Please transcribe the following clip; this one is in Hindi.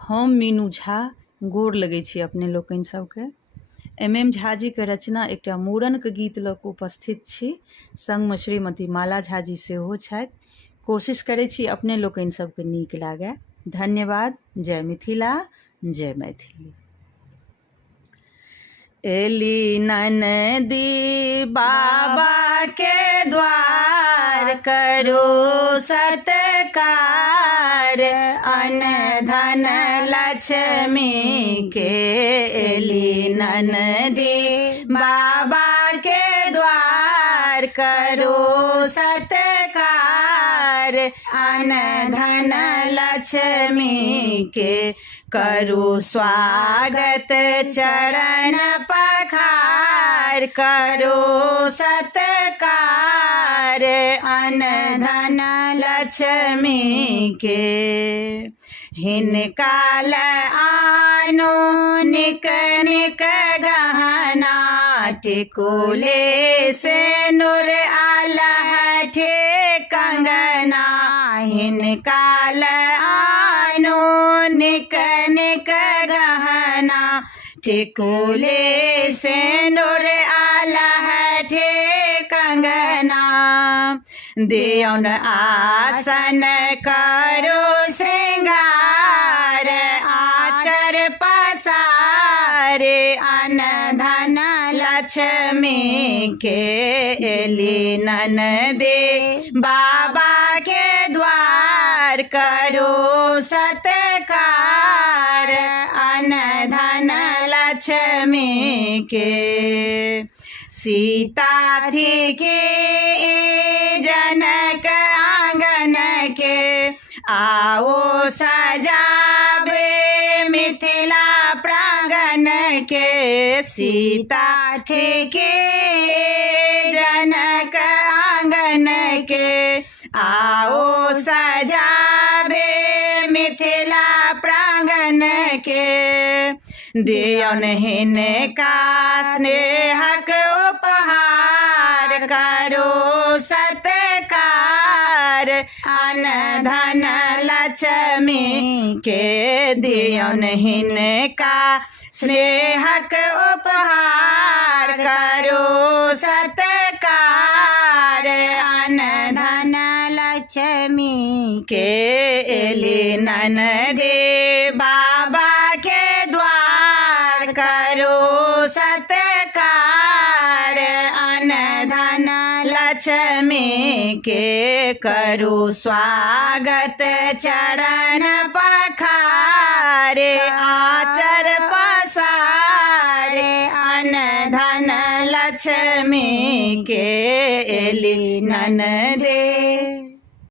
हम मीनू झा गोर लगै छी अपने लोकनि सबके। एम झा जी के रचना एकटा मूड़नके गीत लऽ कऽ उपस्थित छी। संगमे श्रीमती माला झा जी सेहो छथि। कोशिश करै छी अपने लोकनि सबके नीक लागै। धन्यवाद। जय मिथिला, जय मैथिली। एली ननदी बाबा के द्वार, करो सत्कार, अन्न धन लक्ष्मी के। एली ननदी बाबा के द्वार, करो सत्कार, अन्न धन लक्ष्मी के। करो स्वागत चरण पखार, करो सत्कार, अन्न धन लक्ष्मी के। हिनकाल आनो निक निक गहना, टिकुले से नूर आलहठे कंगना। हिनकाल आनो निक निक गहना, टिकुले से नूर आलहठे कंगना। देउन आसन करो श्रृंगार, आचर पसारे, अन्न धन लक्ष्मी के। एली ननदी बाबा के द्वार, करो सत्कार, अन्न धन लक्ष्मी के। सीता थी के जनक आंगन के, आओ सजावे मिथिला प्रांगण के। सीता थी के जनक आंगन के, आओ सजावे मिथिला प्रांगण के। देउन हिनका स्नेहक उपहार, करो सत्कार, अन्न धन लक्ष्मी के। देउन हिनका स्नेहक उपहार, करो सत्कार, अन्न धन लक्ष्मी के। एली ननदी बाबा के द्वार, करो सत्कार, अन्न धन लक्ष्मी के। करो स्वागत चरण पखारे, आचर पसारे, अन्न धन लक्ष्मी के। एली ननदी